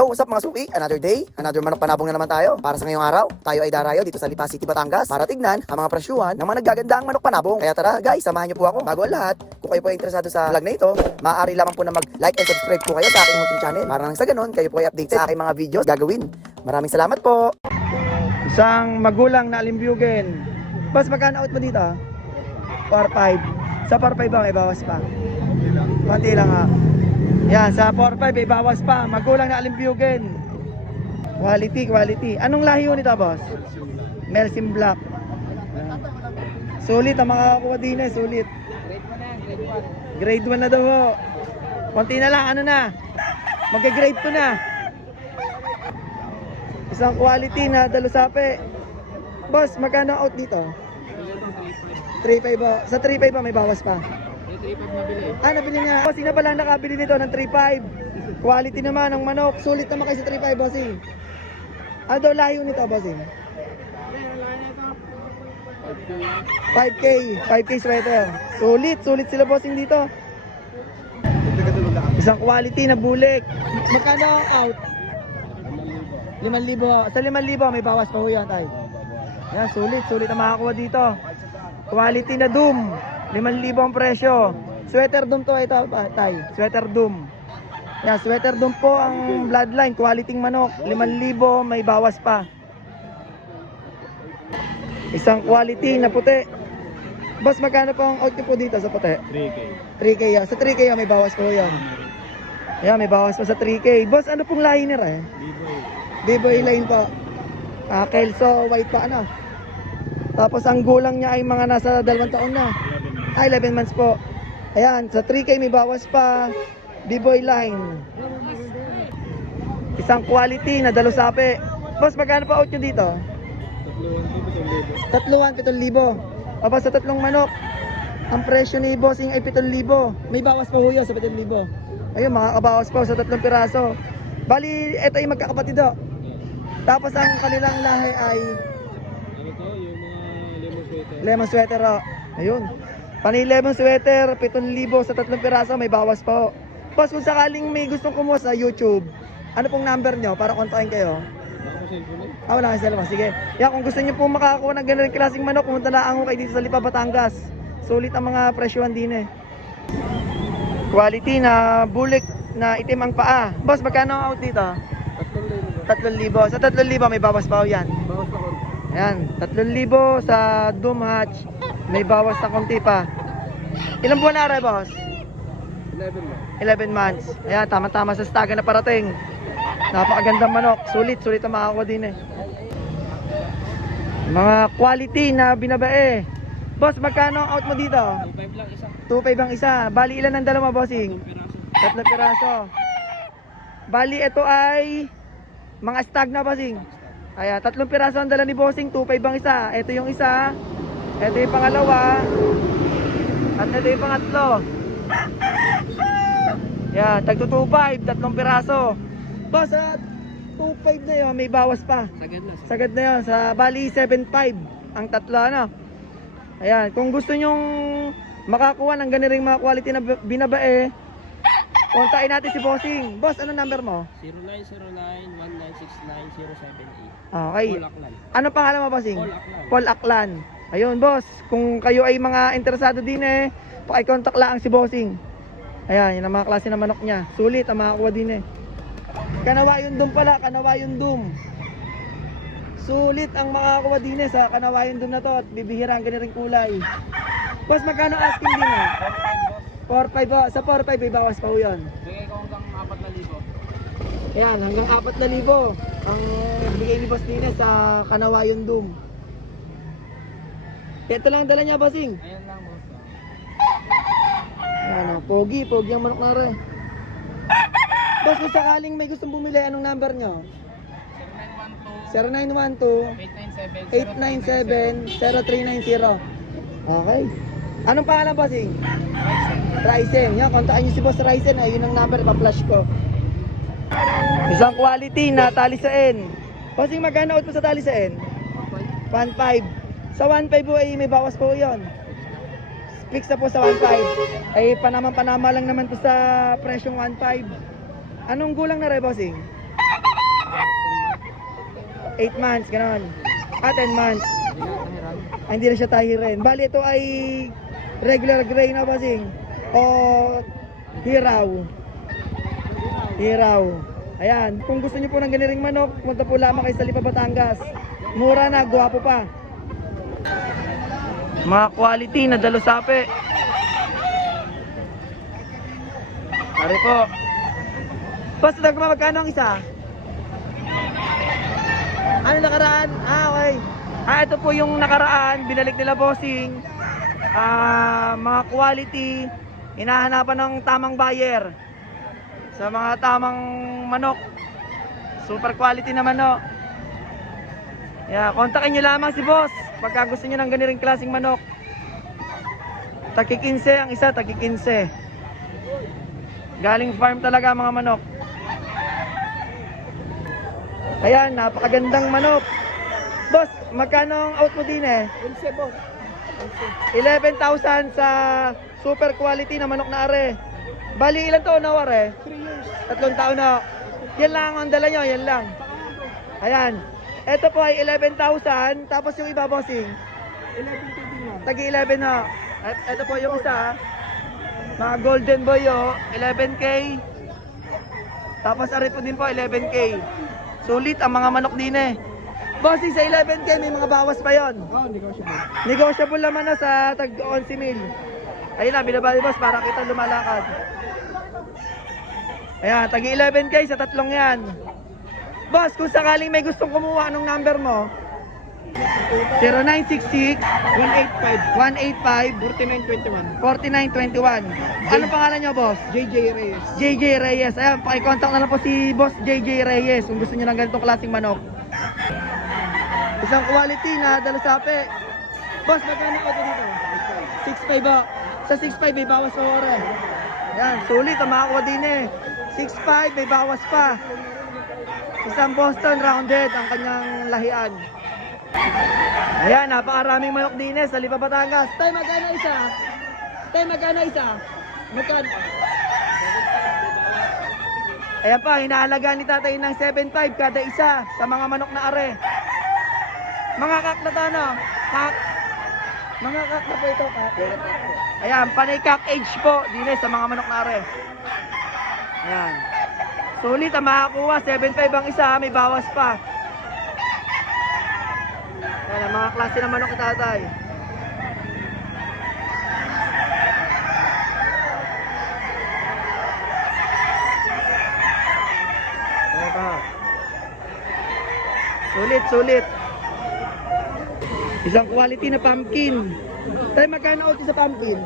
Yo, what's up mga suki? Another day, another manok panabong na naman tayo. Para sa ngayong araw, tayo ay darayo dito sa Lipa City, Batangas para tignan ang mga presyuhan ng mga nagagandang manok panabong. Kaya tara guys, samahan niyo po ako. Bago ang lahat, kung kayo po ay interesado sa vlog na ito, maaari lamang po na mag-like and subscribe po kayo sa aking YouTube channel. Para nang sa ganun, kayo po ay updated sa aking mga videos gagawin. Maraming salamat po. Isang magulang na alimbyugin. Boss, magkano out mo dito? 4-5. Sa 4-5 ba may bawas pa? Konti lang ha. Yan, sa 4-5 may bawas pa. Magulang na alimbyugin. Quality. Anong lahi yun ito, boss? Melsim Black. Sulit ang makakakuha din eh, sulit. Grade 1 na daw ho. Konti na lang, ano na? Magka-grade 2 na. Isang quality na dalusape. Boss, magkano out dito? 3.5 ba? Sa 3.5 ba may bawas pa? 3.5 nabili. Nabili niya. Bossing na pala nakabili nito ng 3.5. Quality naman ng manok. Sulit naman kayo sa 3.5, bossing. Ano daw layo nito, bossing? 5K. 5K sweater. Sulit sila bossing dito. Isang quality na bulik. Magkano out? 5,000. Sa 5,000 may bawas pa ho yan, tay. Yan, sulit ang makakuha dito. Quality na doom. 5,000 ang presyo. Sweater doom to ito, tay. Sweater doom. Yan, sweater doom po ang bloodline. Quality manok. 5,000 may bawas pa. Isang quality na puti. Boss, magkano po ang out nyo po dito sa puti? 3K. 3K yan. Sa 3K yan, may bawas po yan. Yan, may bawas pa sa 3K. Boss, ano pong lahi nila eh? B-boy line po. Kelso, white pa ano. Tapos ang gulang niya ay mga nasa 2 taon na. 11 months po. Ayan, sa 3K may bawas pa. B-boy line. Isang quality na dalusape. Boss, magkano pa out nyo dito? 7,000. Tapos sa 3 manok, ang presyo ni bossing ay 7,000. May bawas pa huyo sa 7,000. Ayun, makakabawas pa sa 3 piraso. Bali, ito ay magkakapatid do. Tapos ang kanilang lahi ay lemon sweater. Ayun. Pani lemon sweater, 7,000 sa 3 piraso, may bawas pa ho. Boss, kung sakaling may gustong kumuha sa YouTube, ano pong number nyo para kontakin kayo? Wala kang cellphone. Sige. Yan, kung gusto nyo pong makakakuha ng ganun klaseng manok, pumunta lang ako kayo dito sa Lipa, Batangas. Sulit ang mga presyohan din eh. Quality na bulik na itim ang paa. Boss, magkano ang out dito? 3,000. Sa 3,000 may bawas pa ho yan. Ayan, 3,000 sa doom hatch. May bawas na konti pa. Ilang buwan na rin, boss? 11 months. Ayan, tama-tama sa staga na parating. Napakagandang manok. Sulit ang makakuha din eh. Mga quality na binabae. Boss, magkano ang out mo dito? 2.5 lang isa. 2.5 ang isa. Bali, ilan ang dalawa, bossing? 3 piraso. Bali, ito ay mga stag na, bossing. Ayan, 3 piraso ang dala ni bossing. 2.5 ang isa. Ito yung isa. Ito yung pangalawa. At ito yung pangatlo. Ayan, tagto 2.5. 3 piraso. Boss, at 2.5 na yun, may bawas pa. Sagad na yun. Sa bali, 7.5 ang tatlo, ano. Ayan, kung gusto nyong makakuha ng ganiring mga quality na binabae, kontakin natin si Bossing. Boss, ano number mo? 0909-1969-078. Okay. Paul Aklan. Ano pangalan mo, Bossing? Paul Aklan. Paul Aklan. Ayun, boss. Kung kayo ay mga interesado din eh, pakicontact lang si Bossing. Ayan, yun ang mga klase ng manok niya. Sulit ang makakuha din eh. Kanawayon Doom pala, Kanawayon Doom. Sulit ang makakuha din eh sa Kanawayon Doom na to at bibihira ang ganiring kulay. Boss, magkano asking din eh? 4.5 ba? Sa 4.5 may bawas pa ho yun. Bigay ko hanggang 4,000. Ayan, hanggang 4,000 ang bigay ni Boss Nina sa Kanawayon Doom. Ito lang ang dala niya, bossing. Ayan lang, boss. Ayan, pogi ang manok na rin. Boss, kung sakaling may gustong bumili, anong number nyo? 0912-897-0390. Okay. Anong pangalan, bossing? Ryzen. Yan, kontakin nyo si Boss Ryzen. Ayun ang number, pa-flash ko. Isang quality na talisain. Bossing, magkano out po sa talisain? 1.5. Sa 1.5 po ay may bawas po yun. Fix na po sa 1.5. Ay panama lang naman to sa presyong 1.5. Anong gulang na rin, bossing? 8 months, gano'n. 10 months. Hindi na tahiran. Hindi na siya tahirin. Bali, ito ay regular gray na bossing. O hiraw. Hiraw. Ayan, kung gusto niyo po ng ganiring manok, punta po lamang kayo sa Lipa, Batangas. Mura na, gwapo pa. Mga quality na dalusape. Pare po. Boss, magkano ang isa? Ano nakaraan? Okay. Ito po yung nakaraan, binalik nila bossing. Mga quality, hinahanapan ng tamang buyer. Sa mga tamang manok. Super quality na manok. Kontakin nyo lamang si boss pagka gusto nyo ng ganitong klaseng manok. Tagi 15 ang isa, tagi 15. Galing farm talaga mga manok. Ayan, napakagandang manok. Boss, magkano ang out mo din eh? 11 boss. 11,000 sa super quality na manok na are. Bali, ilan taon na ware? 3 years. 3 taon na. Yan lang ang dala nyo, yan lang. Ayan. Ito po ay 11,000. Tapos yung iba, bossing? 11 to din lang. Tagi 11 na. At ito po yung isa. Mga golden boy, 11K. Tapos ari po din po, 11K. Sulit ang mga manok din eh. Bossing, sa 11K may mga bawas pa yon. Negotiable. Negotiable naman na sa tag 11,000. Ayun na, binabali boss para kita lumalakad. Ayan, tagi 11K sa tatlong yan. Boss, kung sakaling may gustong kumuha, anong number mo? 0966 185 185 4921. 4921. Ano pangalan nyo, boss? JJ Reyes. JJ Reyes. Ayan, pakicontact na lang po si boss JJ Reyes kung gusto nyo ng ganitong klaseng manok. Isang quality na dalusape. Boss, magkano ka dito? 6.5 ba? Sa 6.5 may bawas pa ore. Ayan, sulit ang makakuha din eh. 6.5 may bawas pa. Isang Boston rounded ang kanyang lahian. Ayan, napakaraming manok din eh sa Lipa, Batangas. Tay, magkano isa? Tay, magkano isa? Magkano? Ayan pa, hinahalaga ni tatay ng 7.5 kada isa sa mga manok na are. Mga kak na to, ano? Kak? Mga kak na po ito, kak. Ayan, panay kak age po din eh sa mga manok na are. Ayan. Sulit ang makakuha, 7.5 ang isa, may bawas pa. Ayan, ang mga klase ng manok ni tatay. Ayan pa. Sulit, sulit. Isang quality na pumpkin. Tayo, magkano out sa pumpkin?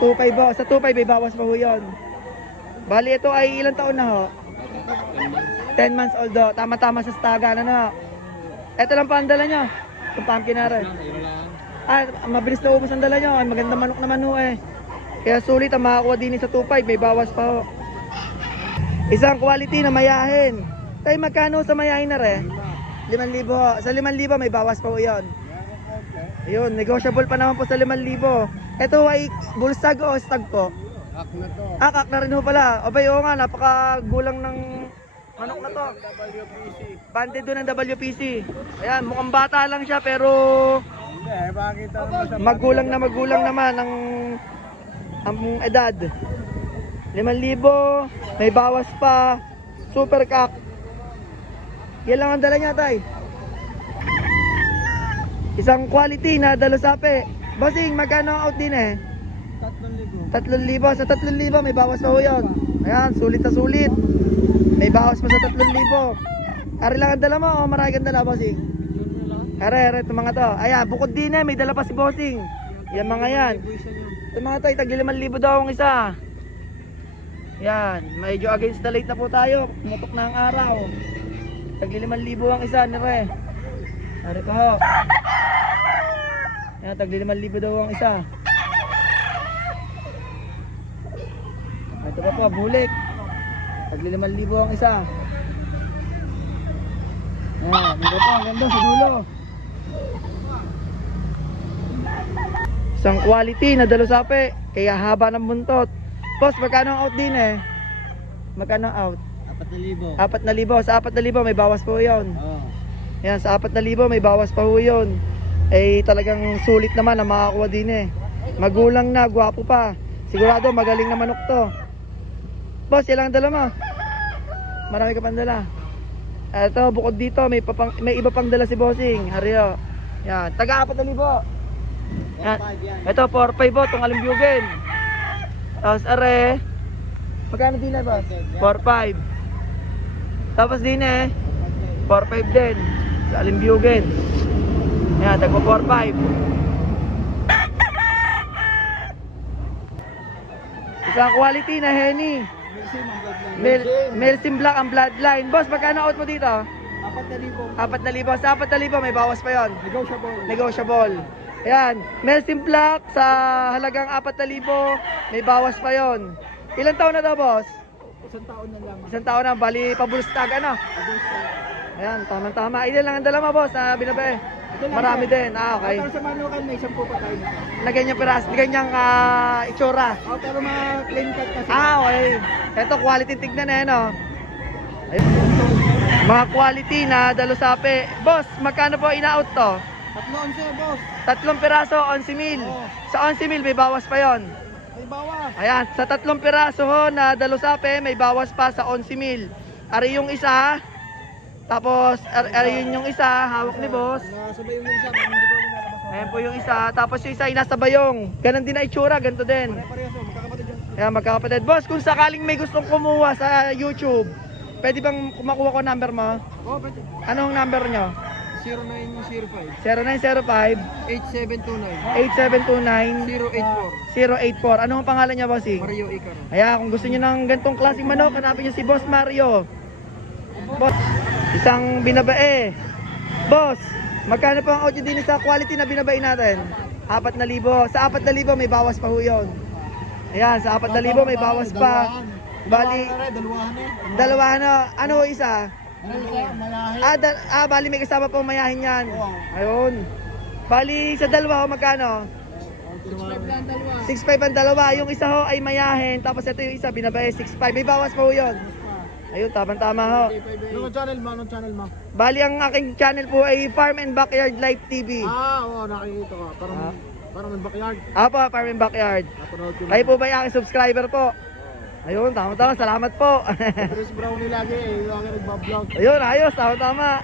2.5 ba? Sa 2.5 may bawas pa ho yun. Bali, ito ay ilang taon na ho? 10 months old ho. Tama-tama sa staga na na. Ito lang pa ang dala nyo. Itong pumpkin na rin. Mabilis na ubos ang dala nyo. Magandang manok naman ho eh. Kaya sulit ang makakuha din sa 2.5. May bawas pa ho. Isang quality na mayahin. Tayo, magkano sa mayahin na rin? 5,000 ho. Sa 5,000 may bawas pa ho yun. Ayun, negotiable pa naman po sa 5,000. Ito ay bulsag o stag po? Kak na to. Kak na rin ho pala. Abay, oo nga, napakagulang ng manok na to. WPC. Banded doon ng WPC. Ayan, mukhang bata lang siya pero Hindi, bakita mo sa magulang naman ang edad. 5,000, may bawas pa. Super kak. Yan lang ang dala niya, tay. Isang quality na dalusape. Bossing, magkano ang out din eh? 3,000. Sa 3,000 may bawas pa ho yun. Ayan, sulit na sulit. May bawas pa sa 3,000. Ari lang ang dala mo o marami kang dala, bossing? Are, itong mga to. Ayan, bukod din eh, may dala pa si bossing. Yan mga yan. Itong mga to, tag 5,000 daw ang isa. Yan, medyo against the light na po tayo. Mutok na ang araw. Tag 5,000 ang isa, nire. Ari pa ho. Yan, tag 5,000 daw ang isa. Ito pa po, bulik. Tag 5,000 ang isa. Yan, ito pa, ang ganda sa dulo. Isang quality na dalusape, kaya haba ng buntot. Boss, magkano ang out din eh? Magkano ang out? 4,000. 4,000. Sa 4,000 may bawas po yun. Oo. Yan, sa 4,000 may bawas pa ho yun. Eh talagang sulit naman ang makakuha din eh. Magulang na, gwapo pa. Sigurado magaling na manok to. Boss, ilang dala mo? Marami ka pang dala. Eto, bukod dito, may iba pang dala si Bossing. Haryo. Yan, taga 4,000. Yan. Ito, 4,500 itong alimbugin. Tapos, are, magkano din boss? 4,500. Tapos din 4,500 din. Sa alimbugin. Yan, tagpo 4,500. Isang quality na Henny. Melsim Black ang bloodline. Boss, magkano out mo dito? 4,000. Sa 4,000 may bawas pa yon. Negotiable. Ayan, Melsim Black sa halagang 4,000 may bawas pa yon. Ilang taon na to, boss? Isang taon na, bali pabulstag ano? Ayan, tama-tama. Ilan lang ang dala mo, boss, na binabe? Marami din. Okay. Para sa manukan, may 10 pa tayo. Na ganyang piras, ganyang itsura. Para ma-clean cut kasi. Okay. Ito, quality tignan no? Ayun. Mga quality na dalusape. Boss, magkano po ina-out to? 3 boss. 3 piraso, 11,000. Oo. Sa 11,000 may bawas pa yon. May bawas. Ayan, sa 3 piraso ho na dalusape, may bawas pa sa 11,000. Ari yung isa. Tapos, ari yun yung isa, hawak ni boss. Nasabay yung minsan, hindi ko nilalabas. Ayan po yung isa. Tapos yung isa ay nasa bayong. Ganon din na itsura, ganito din. Pare-pareho, magkakapatid yan. Ayan, magkakapatid. Boss, kung sakaling may gustong kumuha sa YouTube, pwede bang makuha ko number mo? Oo, pwede. Anong number nyo? 0905 0905 8729 8729 084. Ano ang pangalan niya, bossing? Mario Icaro. Ayan, kung gusto niyo ng gantong klaseng manok, hanapin niyo si Boss Mario. Boss, isang binabae. Boss, magkano po ang audio din sa quality na binabae natin? 4,000. Sa 4,000 may bawas pa ho yun. Ayan, sa 4,000 may bawas pa. Bali, dalawa ano ho isa? Malahi. Bali may kasama pong mayahin yan. Oo. Ayun. Bali sa dalawa ho magkano? 6,500 ang dalawa. Yung isa ho ay mayahin. Tapos ito yung isa binabae 6,500. May bawas pa ho yun. Ayun, tama ho. Anong channel mo? Anong channel mo? Bali ang aking channel po ay Farm and Backyard Live TV. Oo, nakikita ko. Parang may backyard. Apo, Farm and Backyard. Napanood ko. Kayo po ba yung aking subscriber po? Ayun, tama. Salamat po. Chris Brownie lagi eh. Yung aking nagbablog. Ayun, ayos. Tama.